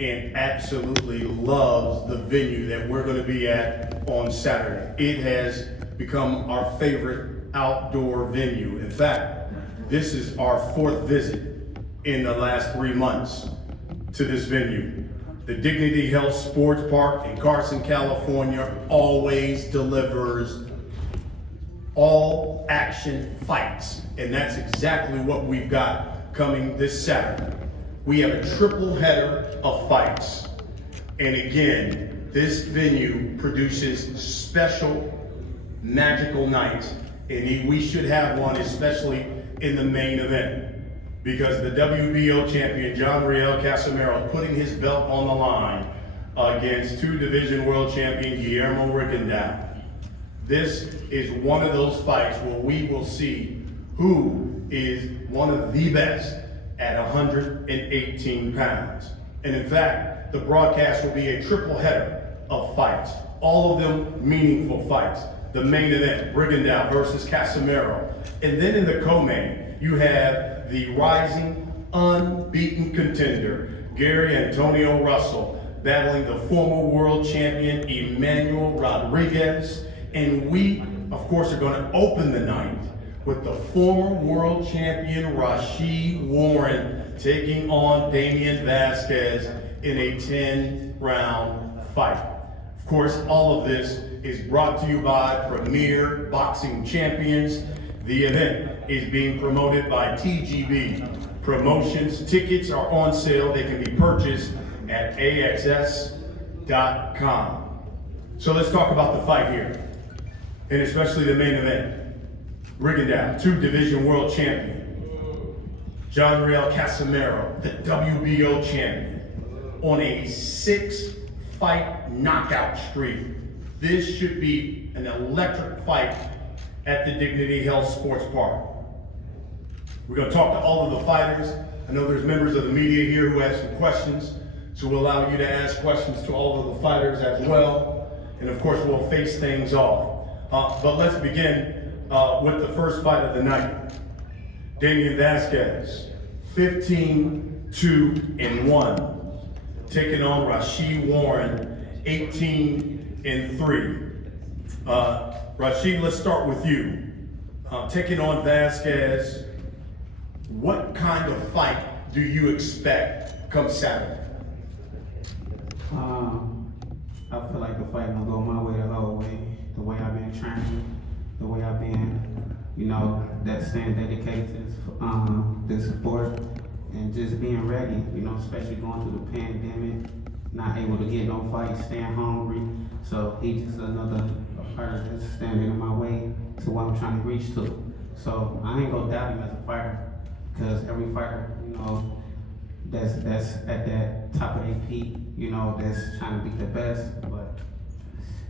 and absolutely loves the venue that we're going to be at on Saturday. It has become our favorite outdoor venue. In fact, this is our 4th visit in the last 3 months to this venue. The Dignity Health Sports Park in Carson, California always delivers all action fights, and that's exactly what we've got coming this Saturday. We have a triple header of fights, and again, this venue produces special, magical nights, and we should have one, especially in the main event, because the WBO champion John Riel Casimero is putting his belt on the line against 2 division world champion Guillermo Rigondeaux. This is one of those fights where we will see who is one of the best at 118 pounds. And in fact, the broadcast will be a triple header of fights, all of them meaningful fights. The main event, Rigondeaux versus Casimero. And then in the co-main, you have the rising, unbeaten contender, Gary Antonio Russell, battling the former world champion, Emmanuel Rodriguez. And we, of course, are going to open the night with the former world champion Rashid Warren taking on Damian Vasquez in a 10-round fight. Of course, all of this is brought to you by Premier Boxing Champions. The event is being promoted by TGB Promotions. Tickets are on sale. They can be purchased at axs.com. So let's talk about the fight here, and especially the main event. Rigondeaux, 2 division world champion. John Riel Casimero, the WBO champion, on a 6-fight knockout streak. This should be an electric fight at the Dignity Health Sports Park. We're going to talk to all of the fighters. I know there's members of the media here who have some questions, so we'll allow you to ask questions to all of the fighters as well. And of course, we'll face things off. But let's begin with the first fight of the night. Damian Vasquez, 15-2-1, taking on Rashid Warren, 18-3. Rashid, let's start with you. Taking on Vasquez, what kind of fight do you expect come Saturday? I feel like the fight gonna go my way the whole way. The way I've been training, the way I've been, that staying dedicated to this sport, and just being ready, especially going through the pandemic, not able to get no fights, staying hungry. So he's just another fighter that's standing in my way to what I'm trying to reach to. So I ain't gonna doubt him as a fighter, because every fighter, that's at that top of their peak, that's trying to be the best, but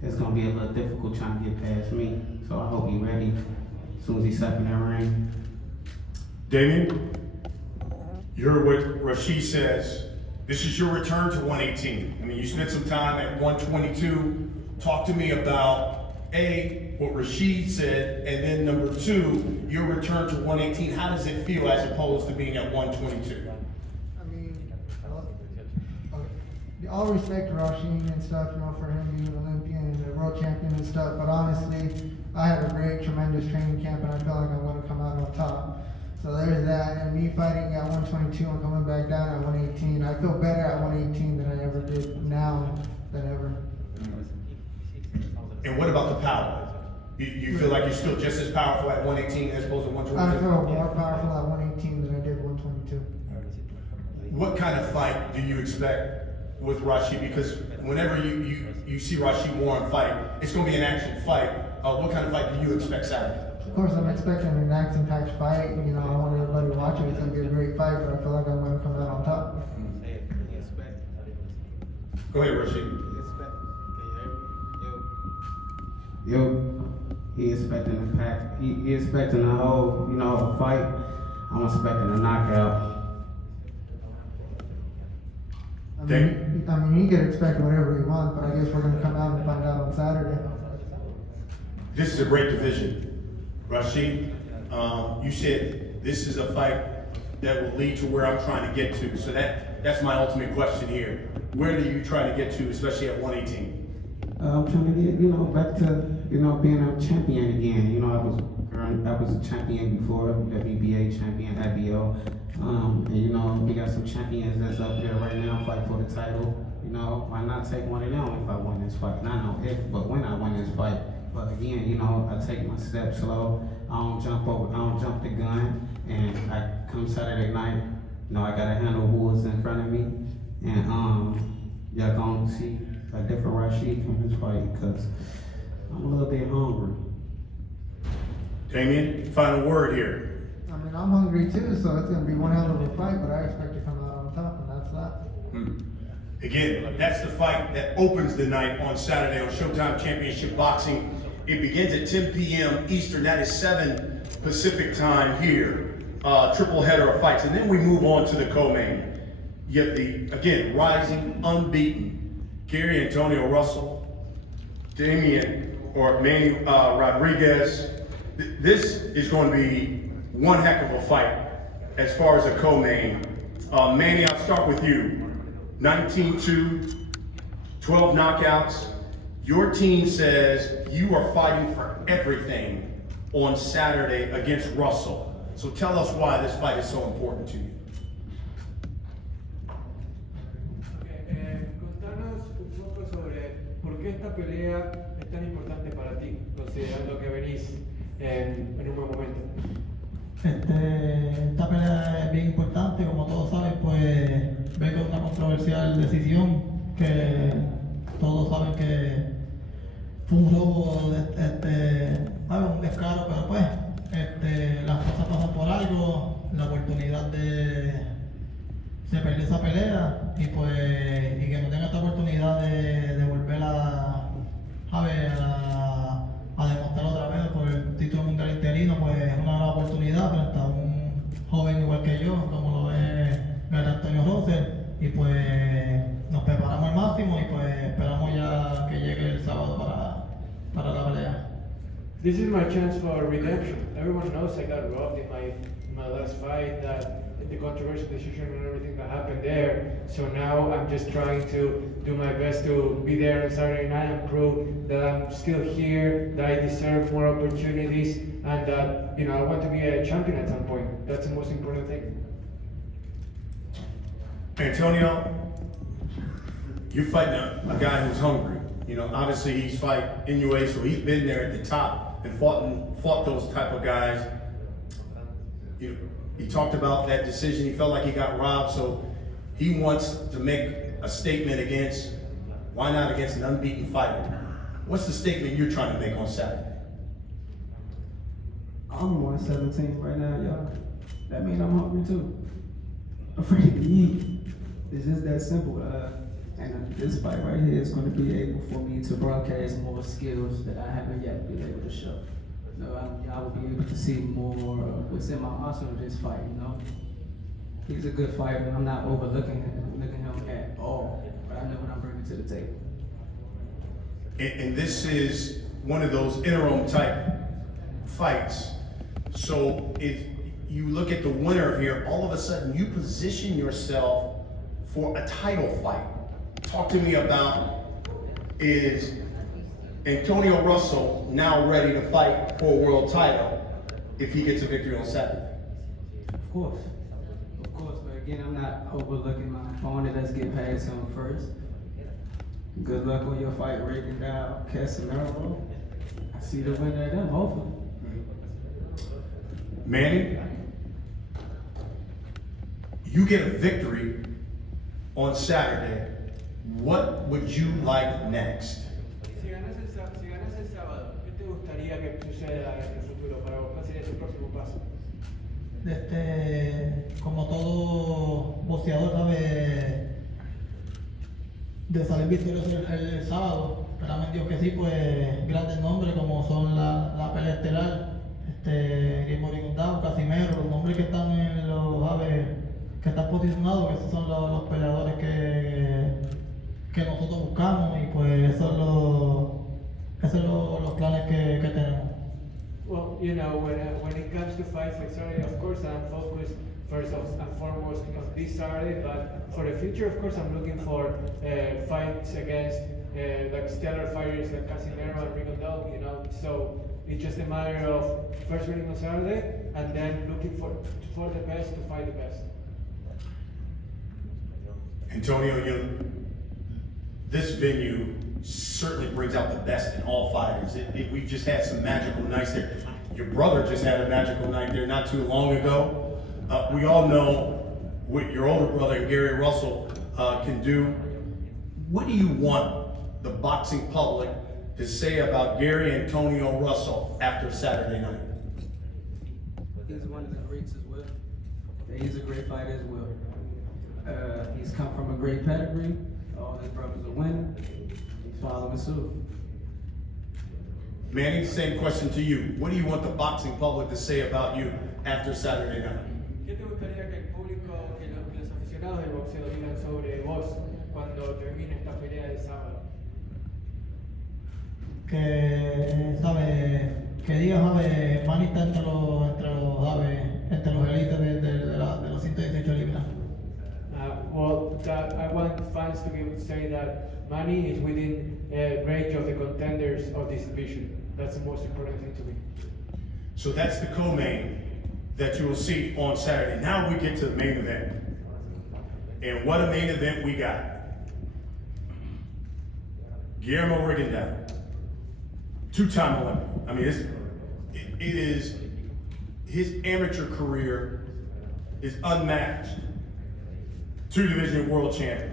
it's gonna be a little difficult trying to get past me. So I hope he's ready as soon as he steps in that ring. Damien, you heard what Rashid says. This is your return to 118. I mean, you spent some time at 122. Talk to me about A, what Rashid said, and then number 2, your return to 118. How does it feel as opposed to being at 122? I mean, all respect to Rashid and stuff, for him being an Olympian and a world champion and stuff, but honestly, I had a great, tremendous training camp, and I felt like I want to come out on top. So there's that, and me fighting at 122 and coming back down at 118, I feel better at 118 than I ever did now than ever. And what about the power? You feel like you're still just as powerful at 118 as opposed to 122? I feel more powerful at 118 than I did 122. What kind of fight do you expect with Rashid? Because whenever you see Rashid Warren fight, it's going to be an action fight. What kind of fight do you expect Saturday? Of course, I'm expecting an action-packed fight. I want everybody to watch it. It's going to be a great fight, but I feel like I'm going to come out on top. Go ahead, Rashid. He expecting a pack. He expecting a whole, a fight. I'm expecting a knockout. I mean, he could expect whatever he wants, but I guess we're going to come out and find out on Saturday. This is a great division. Rashid, you said this is a fight that will lead to where I'm trying to get to. So that That's my ultimate question here. Where do you try to get to, especially at 118? I'm trying to get, back to, being a champion again. I was a champion before, WBA champion, IBO. And we got some champions that's up there right now fight for the title. Why not take one of them if I win this fight? Not know if, but when I win this fight. But again, I take my steps slow. I don't jump the gun. And I come Saturday night, I gotta handle who is in front of me. And y'all gonna see a different Rashid from this fight because I'm a little bit hungry. Damien, final word here. I mean, I'm hungry too, so it's gonna be one hell of a fight, but I expect to come out on top, and that's that. Again, that's the fight that opens the night on Saturday on Showtime Championship Boxing. It begins at 10 p.m. Eastern, that is 7 Pacific time here. Triple header of fights, and then we move on to the co-main. You have the, again, rising, unbeaten, Gary Antonio Russell, Damien, or Manny Rodriguez. This is going to be one heck of a fight as far as a co-main. Manny, I'll start with you. 19-2, 12 knockouts. Your team says you are fighting for everything on Saturday against Russell. So tell us why this fight is so important to you. Contanos un poco sobre por qué esta pelea es tan importante para ti, considerando que venís en un buen momento. Esta pelea es bien importante, como todos saben, pues vengo de una controversial decisión que todos saben que fue un robo, un descaro, pero pues las cosas pasan por algo, la oportunidad se perdió esa pelea y pues y que no tenga esta oportunidad de volver a demostrar otra vez por el título mundial interino, pues es una gran oportunidad frente a un joven igual que yo, como lo es Antonio Rosell, y pues nos preparamos al máximo y pues esperamos ya que llegue el sábado para la pelea. This is my chance for redemption. Everyone knows I got robbed in my last fight, that the controversial decision and everything that happened there. So now I'm just trying to do my best to be there on Saturday night and prove that I'm still here, that I deserve more opportunities, and that I want to be a champion at some point. That's the most important thing. Antonio, you're fighting a guy who's hungry. Obviously he's fight NUA, so he's been there at the top and fought those type of guys. He talked about that decision. He felt like he got robbed, so he wants to make a statement against, why not against an unbeaten fighter? What's the statement you're trying to make on Saturday? I'm 117 right now, y'all. That means I'm hungry too. I'm ready to eat. It's just that simple. And this fight right here is going to be able for me to broadcast more skills that I haven't yet been able to show. I will be able to see more what's in my arsenal of this fight, He's a good fighter. I'm not overlooking him at all, but I know what I'm bringing to the table. And this is one of those interim type fights. So if you look at the winner here, all of a sudden you position yourself for a title fight. Talk to me about, is Antonio Russell now ready to fight for a world title if he gets a victory on Saturday? Of course, but again, I'm not overlooking my opponent. Let's get past him first. Good luck on your fight, Rigondeaux, Casimero. I see the winner of them, hopefully. Manny, you get a victory on Saturday. What would you like next? Si ganas el sábado, ¿qué te gustaría que suceda en el futuro para vos? ¿Cuál sería tu próximo paso? Como todo boxeador sabe, de salir victorioso el sábado, esperamos en Dios que sí, pues grandes nombres como son la pelea estelar, Guillermo, Rigondeaux, Casimero, los nombres que están en que están posicionados, que esos son los peleadores que nosotros buscamos, y pues esos son los planes que tenemos. Well, when it comes to fights like Saturday, of course I'm focused and foremost on this Saturday. But for the future, of course, I'm looking for fights against like stellar fighters like Casimero and Rigondeaux, you know. So it's just a matter of first winning on Saturday and then looking for the best to fight the best. Antonio, this venue certainly brings out the best in all fighters. We've just had some magical nights there. Your brother just had a magical night there not too long ago. We all know what your older brother, Gary Russell, can do. What do you want the boxing public to say about Gary Antonio Russell after Saturday night? He's one of the greats as well. He's a great fighter as well. He's come from a great pedigree. All his brothers are winning. He's following suit. Manny, same question to you. What do you want the boxing public to say about you after Saturday night? ¿Qué te gustaría que el público, que los aficionados del boxeo digan sobre vos cuando termine esta pelea de sábado? Que, sabe, que diga, sabe, Manny está entre los, sabe, entre los élites de los 118 libras. I want fans to be able to say that Manny is within range of the contenders of this division. That's the most important thing to me. So that's the co-main that you will see on Saturday. Now we get to the main event. And what a main event we got. Guillermo Rigondeaux, two-time Olympic. I mean, it is, his amateur career is unmatched. Two-division world champion.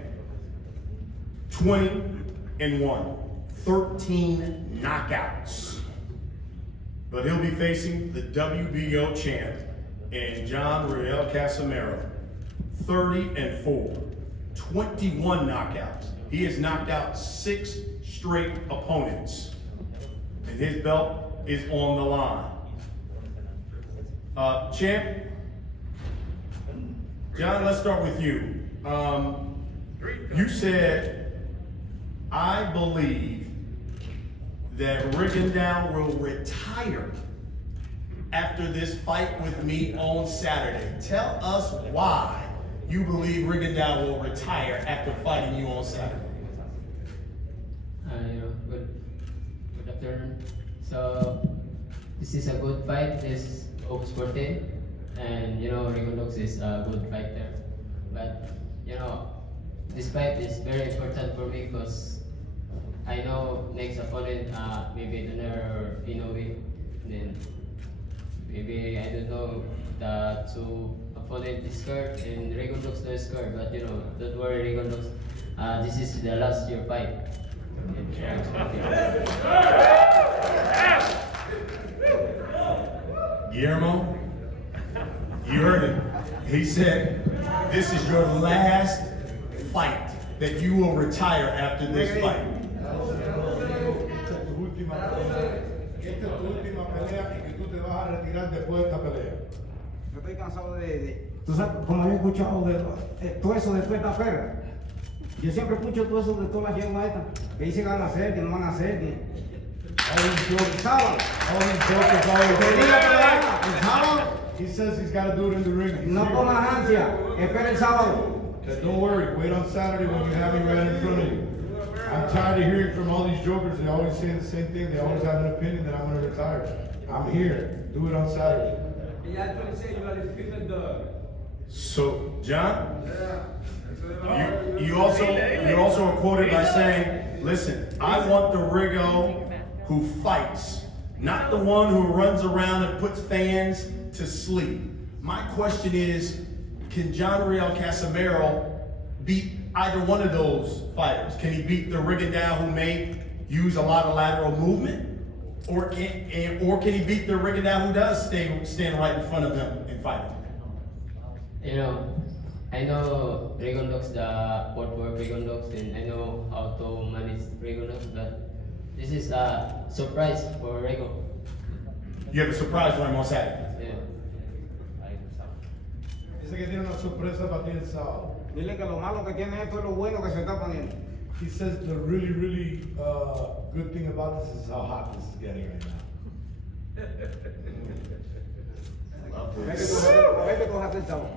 20-1, 13 knockouts. But he'll be facing the WBO champ and Riel Casimero. 30-4, 21 knockouts. He has knocked out 6 straight opponents. And his belt is on the line. Champ, John, let's start with you. You said, I believe that Rigondeaux will retire after this fight with me on Saturday. Tell us why you believe Rigondeaux will retire after fighting you on Saturday. Good afternoon. So this is a good fight. This hopes for 10, and Rigondeaux is a good fighter. But this fight is very important for me because I know next opponent maybe Donner or Inoue. Then maybe I don't know the two opponent is scared and Rigondeaux no scared. But don't worry, Rigondeaux. This is the last year fight. Guillermo, you heard him. He said, this is your last fight, that you will retire after this fight. Esta es tu última pelea y que tú te vas a retirar después de esta pelea. Yo estoy cansado tú sabes, como había escuchado todo eso después de esta pelea. Yo siempre escucho todo eso de todas las yeguas estas, que dicen que van a hacer, que no van a hacer, que el sábado. Que diga que lo haga, el sábado. He says he's got to do it in the ring. No comas ansia, espera el sábado. Don't worry, wait on Saturday when you have me right in front of you. I'm tired of hearing from all these jokers. They always say the same thing. They always have an opinion that I'm going to retire. I'm here. Do it on Saturday. So, John, you also are quoted by saying, listen, I want the Rigo who fights, not the one who runs around and puts fans to sleep. My question is, can Riel Casimero beat either one of those fighters? Can he beat the Rigondeaux who may use a lot of lateral movement? Or can he beat the Rigondeaux who does stand right in front of him and fight him? I know Rigondeaux, the footwork Rigondeaux, and I know how to manage Rigondeaux, but this is a surprise for Rigo. You have a surprise for him on Saturday. Yeah. Dice que tiene una sorpresa para ti el sábado. Dile que lo malo que tiene esto es lo bueno que se está poniendo. He says the really good thing about this is how hot this is getting right now. A ver qué tú vas a hacer el sábado.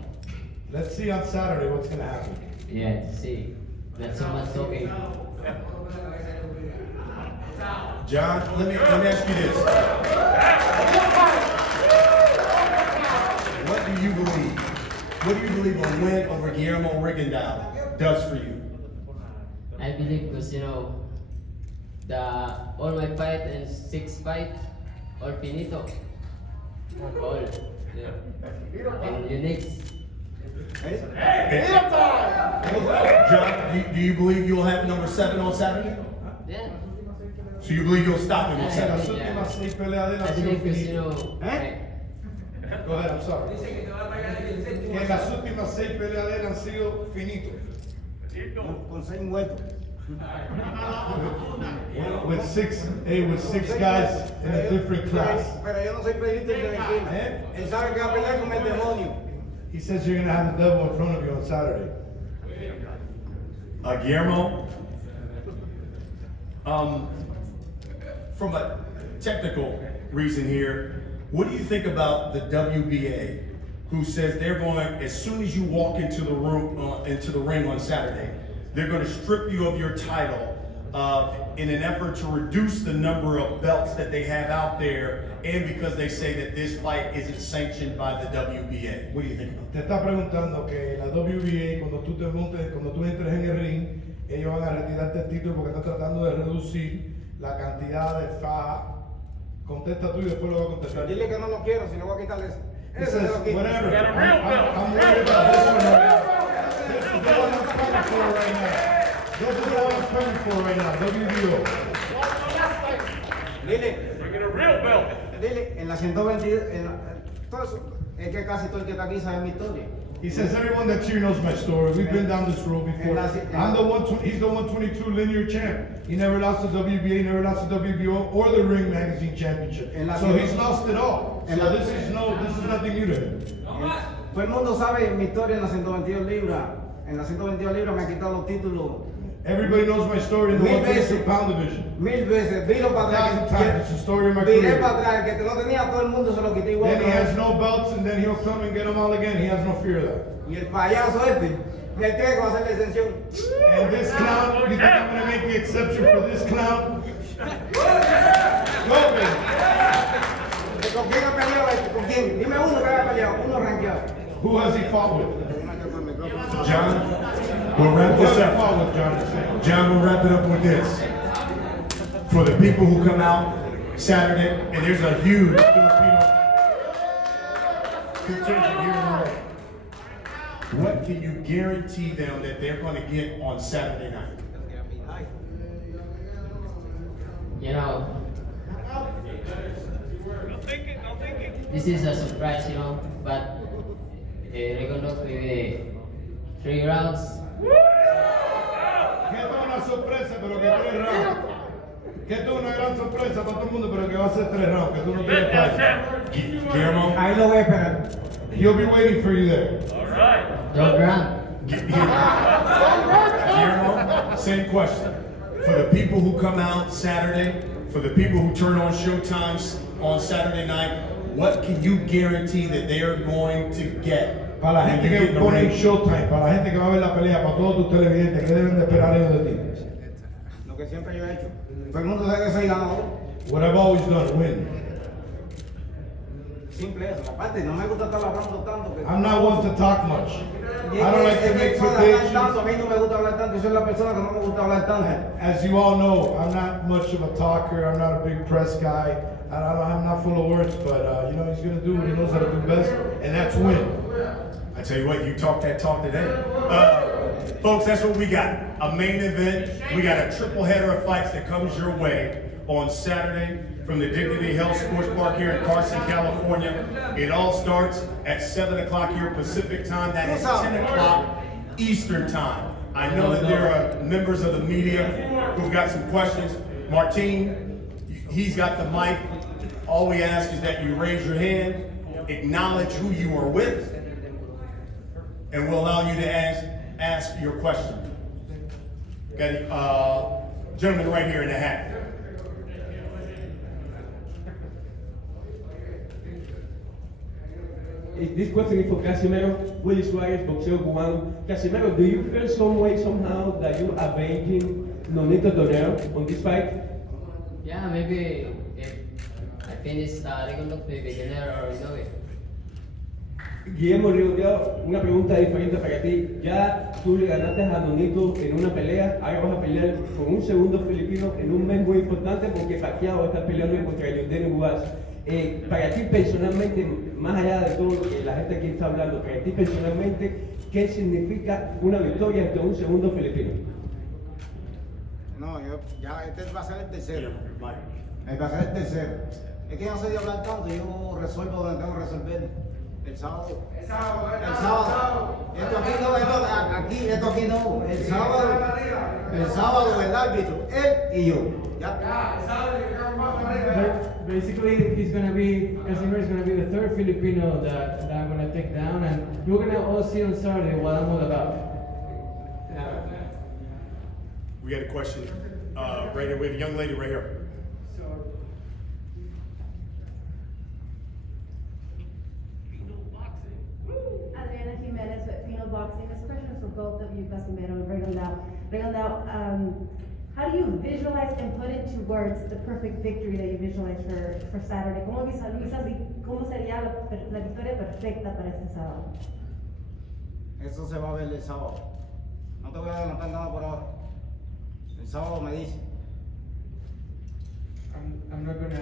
Let's see on Saturday what's gonna happen. Yeah, see. Not so much talking. John, let me ask you this. What do you believe? What do you believe a win over Guillermo Rigondeaux does for you? I believe because all my fight and 6 fight, all finito. All. Yeah. And unique. John, do you believe you'll have number 7 on Saturday? Yeah. So you believe you'll stop him on Las Saturday? últimas 6 peleas de él I han sido believe because finitas. Go ahead, I'm sorry. Que las últimas 6 peleas de él han sido finitos. Con 6 muertos. With six guys in a different class. Pero yo no soy periodista de esquina. Él sabe que va a pelear con el demonio. He says you're gonna have the devil in front of you on Saturday. Guillermo, from a technical reason here, what do you think about the WBA, who says they're going, as soon as you walk into the room, into the ring on Saturday, they're going to strip you of your title in an effort to reduce the number of belts that they have out there, and because they say that this fight isn't sanctioned by the WBA. What do you think about Te está preguntando que la WBA, cuando tú entres en el ring, ellos van a retirarte el título porque están tratando de reducir la cantidad de faja. Contesta tú y después lo voy a contestar. Dile que no lo quiero, si no voy a quitarle eso. He Ese se says, lo quito. whatever. I'm worried about this one right now. This is the one I'm fighting for right now. This is the one I'm fighting for right now. WBO. Dile, en la 122, todo eso, es que casi todo el que está aquí sabe mi historia. He says, everyone that's here knows my story. We've been down this road before. He's the 122 linear champ. He never lost the WBA, never lost the WBO or the Ring Magazine Championship. So he's lost it all. So this is nothing new to him. Todo el mundo sabe mi historia en la 122 libras. En la 122 libras me ha quitado los títulos Everybody knows my story in the 122 pound division. 1000 veces. Vino para 1,000 atrás. times. It's the story of my Viré career. para atrás. El que no tenía todo el mundo se lo quité igual. Then he has no belts, and then he'll come and get them all again. He has no fear of that. Y el payaso este, él cree que va a hacer la excepción. And this clown, you think I'm going to make the exception for this clown? Go, man. ¿Con quién ha peleado este? ¿Con quién? Dime uno que haya peleado. Uno rankeado. Who has he fought with? John, we'll wrap Who has this he up. fought with, John? John, we'll wrap it up with this. For the people who come out Saturday, and there's a huge Filipino contingent here tonight, what can you guarantee them that they're going to get on Saturday night? This is a surprise, but Rigondeaux maybe 3 rounds. Que esto es una sorpresa, pero que 3 rounds. Que esto es una gran sorpresa para todo el mundo, pero que va a ser 3 rounds, que tú no tienes price. Guillermo? Ahí lo voy a esperar. He'll be waiting for you there. Don't run. Guillermo, same question. For the people who come out Saturday, for the people who turn on Showtimes on Saturday night, what can you guarantee that they are going to get? Para la gente que pone en Showtime, para la gente que va a ver la pelea, para todos tus televidentes, ¿qué deben de esperar ellos de ti? Lo que siempre yo he hecho. Todo el mundo sabe que soy ganador. What I've always done, win. Simple eso. Aparte, no me gusta estar hablando tanto. I'm not one to talk much. Y I don't like to make predictions. tanto. A mí no me gusta hablar tanto. Yo soy la persona que no me gusta hablar tanto. As you all know, I'm not much of a talker. I'm not a big press guy. I'm not full of words, but he's going to do what he knows how to do best, and that's win. I tell you what, you talk that talk today. Folks, that's what we got. A main event. We got a triple header of fights that comes your way on Saturday from the Dignity Health Sports Park here in Carson, California. It all starts at 7 o'clock here Pacific time. That is 10 o'clock Eastern time. I know that there are members of the media who've got some questions. Martine, he's got the mic. All we ask is that you raise your hand, acknowledge who you are with, and we'll allow you to ask your question. Got a gentleman right here in the hat. this question is for Casimero, Willy Suarez, boxeo cubano. Casimero, do you feel some way somehow that you're avenging Nonito Torero on this fight? Yeah, maybe if I finish Rigondeaux, maybe Guillermo or Riel. Guillermo Rigondeaux, una pregunta diferente para ti. Ya tú le ganaste a Nonito en una pelea, ahora vas a pelear con un segundo filipino en un mes muy importante porque Pacquiao está peleando contra Rigondeaux. Para ti personalmente, más allá de todo lo que la gente aquí está hablando, para ti personalmente, ¿qué significa una victoria ante un segundo filipino? No, ya este va a ser el tercero. Mike. Va a ser el tercero. Es que yo no soy de hablar tanto, yo resuelvo donde tengo que resolver. El sábado. El sábado. Esto aquí no, esto aquí no. El sábado el árbitro, él y yo. Ya. Basically, he's gonna be Casimero is gonna be the third Filipino that I'm gonna take down, and you're gonna all see on Saturday what I'm all about. We got a question, right here, we have a young lady right here. Adriana Jimenez with Fino Boxing. This question is for both of you, Casimero and Rigondeaux. Rigondeaux, how do you visualize and put into words the perfect victory that you visualize for Saturday? ¿Cómo visualizas y cómo sería la victoria perfecta para este sábado? Eso se va a ver el sábado. No te voy a adelantar nada por ahora. El sábado me dice. I'm not gonna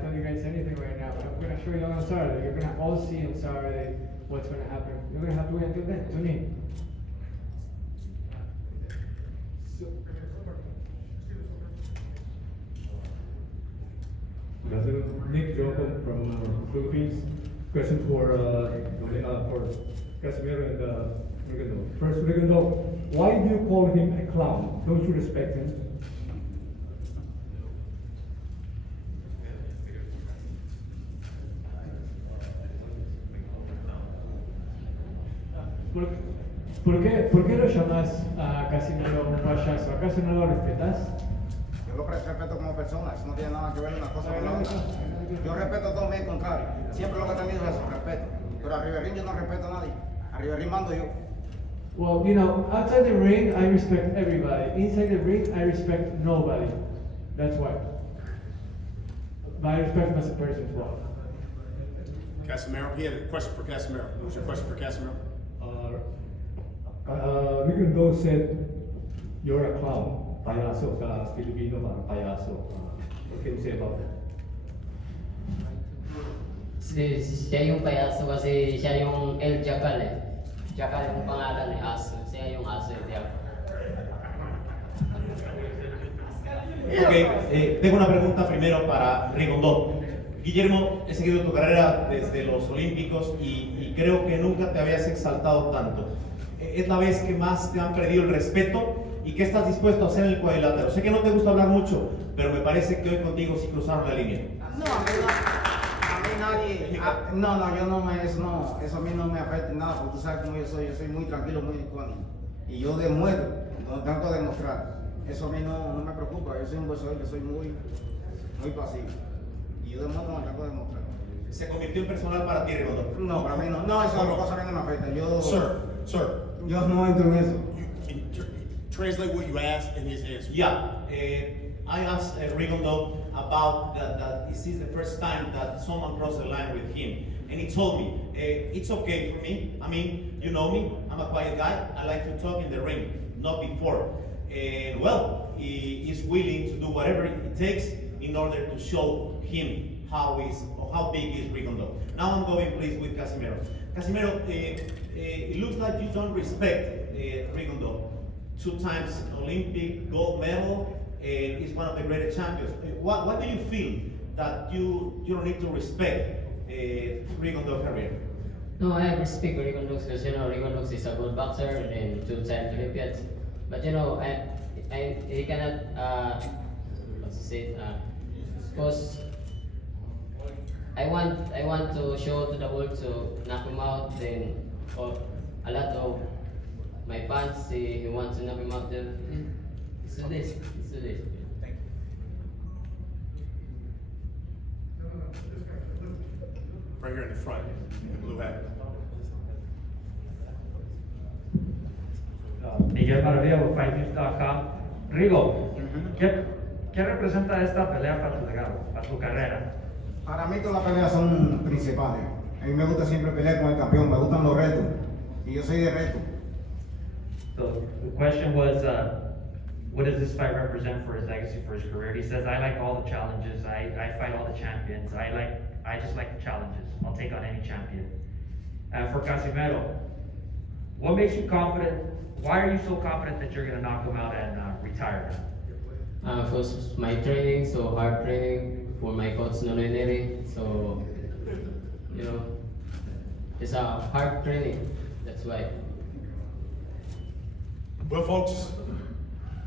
tell you guys anything right now. I'm gonna show you on Saturday. You're gonna all see on Saturday what's gonna happen. You're gonna have to wait until then. Tune in. Nick Jochum from Philippines. Question for Casimero and Rigondeaux. First, Rigondeaux, why do you call him a clown? Don't you respect him? ¿Por qué lo llamas a Casimero un payaso? ¿Acaso no lo respetas? Yo lo respeto como persona, eso no tiene nada que ver una cosa con la otra. Yo respeto a todos, al contrario. Siempre lo que he tenido es eso, respeto. Pero a Riverín yo no respeto a nadie. A Riverín mando yo. Well, you know, outside the ring, I respect everybody. Inside the ring, I respect nobody. That's why. But I respect him as a person as well. Casimero, he had a question for Casimero. What's your question for Casimero? Rigondeaux said you're a clown. Payaso sa Filipino ba? Payaso. What can you say about that? Siya yung payaso kasi siya yung El Jackal eh. Jackal yung pangalan eh, aso. Siya yung aso El Jackal. Ok, tengo una pregunta primero para Rigondeaux. Guillermo, he seguido tu carrera desde los Olímpicos y creo que nunca te habías exaltado tanto. Es la vez que más te han perdido el respeto y que estás dispuesto a hacer en el cuadrilátero. Sé que no te gusta hablar mucho, pero me parece que hoy contigo sí cruzaron la línea. No, a mí nadie. Eso a mí no me afecta en nada, porque tú sabes cómo yo soy muy tranquilo, muy ecuánime. Y yo demuestro, donde tengo que demostrar. Eso a mí no me preocupa, yo soy un boxeador, yo soy muy pasivo. Y yo demuestro donde tengo que demostrar. ¿Se convirtió en personal para ti, Rigondeaux? No, para mí no. No, esa cosa a mí no me afecta. Sir, Yo no entro en eso. translate what you asked in his answer. Yeah, I asked Rigondeaux about that this is the first time that someone crossed the line with him. And he told me, it's okay for me. I mean, you know me, I'm a quiet guy. I like to talk in the ring, not before. And well, he is willing to do whatever it takes in order to show him how big is Rigondeaux. Now I'm going please with Casimero. Casimero, it looks like you don't respect Rigondeaux. 2 times Olympic gold medal, and is one of the greatest champions. What do you feel that you don't need to respect Rigondeaux' career? No, I respect Rigondeaux because you know Rigondeaux is a good boxer and 2-time Olympians. But you know, he cannot because I want to show to the world to knock him out. Then a lot of my fans say he wants to knock him out. Then let's do this. Thank you. right here in the front, in the blue hat. Guillermo, FightNews.com. Rigo, ¿qué representa esta pelea para tu legado, para tu carrera? Para mí todas las peleas son principales. A mí me gusta siempre pelear con el campeón, me gustan los retos. Y yo soy de reto. So the question was, what does this fight represent for his legacy, for his career? He says, I like all the challenges. I fight all the champions. I just like the challenges. I'll take on any champion. For Casimero, what makes you confident? Why are you so confident that you're going to knock him out and retire? Because my training, so hard training for my coach Nonoy Neri. So, you know, it's a hard training. That's why. Well, folks,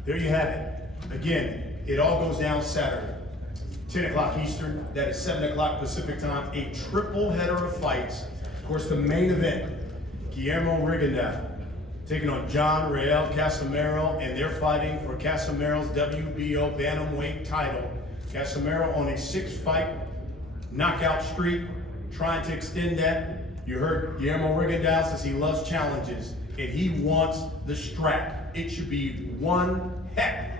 there you have it. Again, it all goes down Saturday, 10 o'clock Eastern. That is 7 o'clock Pacific time. A triple header of fights. Of course, the main event, Guillermo Rigondeaux taking on John Riel Casimero, and they're fighting for Casimero's WBO bantamweight title. Casimero on a 6-fight knockout streak, trying to extend that. You heard Guillermo Rigondeaux says he loves challenges, and he wants the strap. It should be one heck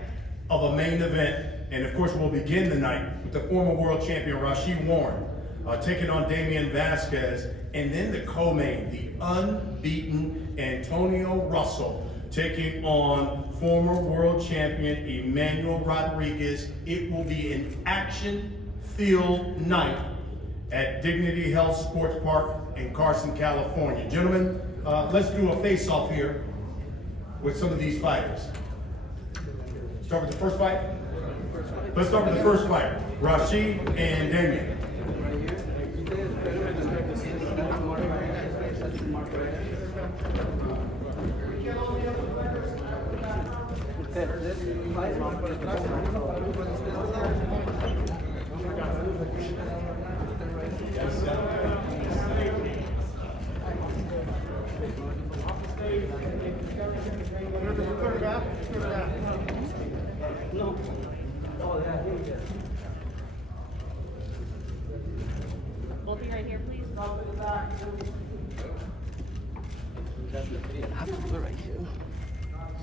of a main event. And of course, we'll begin the night with the former world champion Rashid Warren taking on Damian Vasquez, and then the co-main, the unbeaten Antonio Russell taking on former world champion Emmanuel Rodriguez. It will be an action-filled night at Dignity Health Sports Park in Carson, California. Gentlemen, let's do a face-off here with some of these fighters. Start with the first fight? Let's start with the first fight, Rashid and Damian. Both of you right here, please.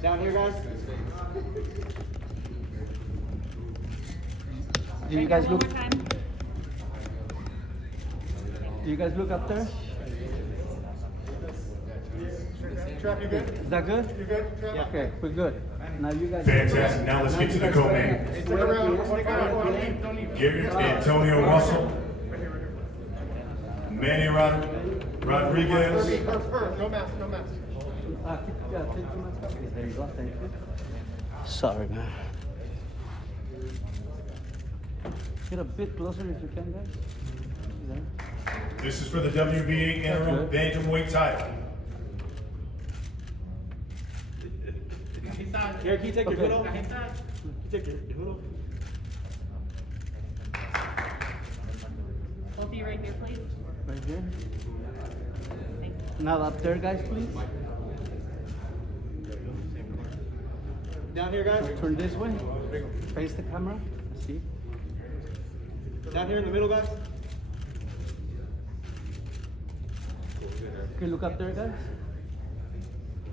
Down here, guys. Do you guys look? One more time. Do you guys look up there? Trap, you good? Is that good? You good? Trap? Okay, we're good. Now you guys. Fantastic. Now let's get to the co-main. Stick around. Don't leave. Give it to Antonio Russell, Manny Rodriguez. No mask, no mask. There you go, thank you. Sorry, man. Get a bit closer if you can, guys. There. This is for the WBA interim bantamweight title. Here, can you take your hood off? You take your hood off. Both of you right here, please. Right here. Now up there, guys, please. Down here, guys. Turn this way. Face the camera. See. Down here in the middle, guys. Okay, look up there, guys.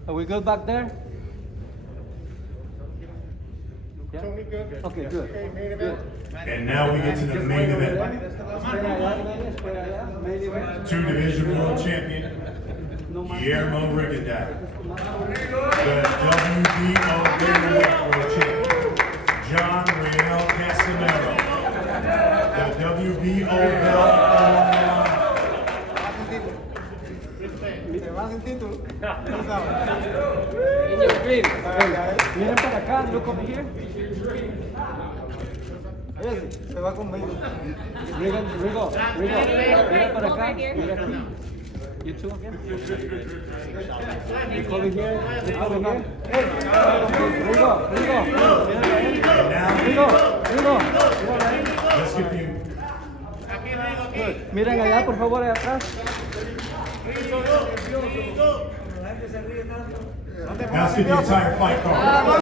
Are we good back there? Yeah? Tony, good? Okay, good. Okay, main event. And now we get to the main event. Two-division world champion, Guillermo Rigondeaux. The WBO bantamweight world champion, John Riel Casimero. The WBO belt on the line. In your dream. Miren para acá, look over here. Se va conmigo. Rigo, mira para acá. Mira aquí. You two again. Look over here. Look over here. Hey, Rigo. Let's get you. Miren allá, por favor, allá atrás. Now let's get the entire fight card.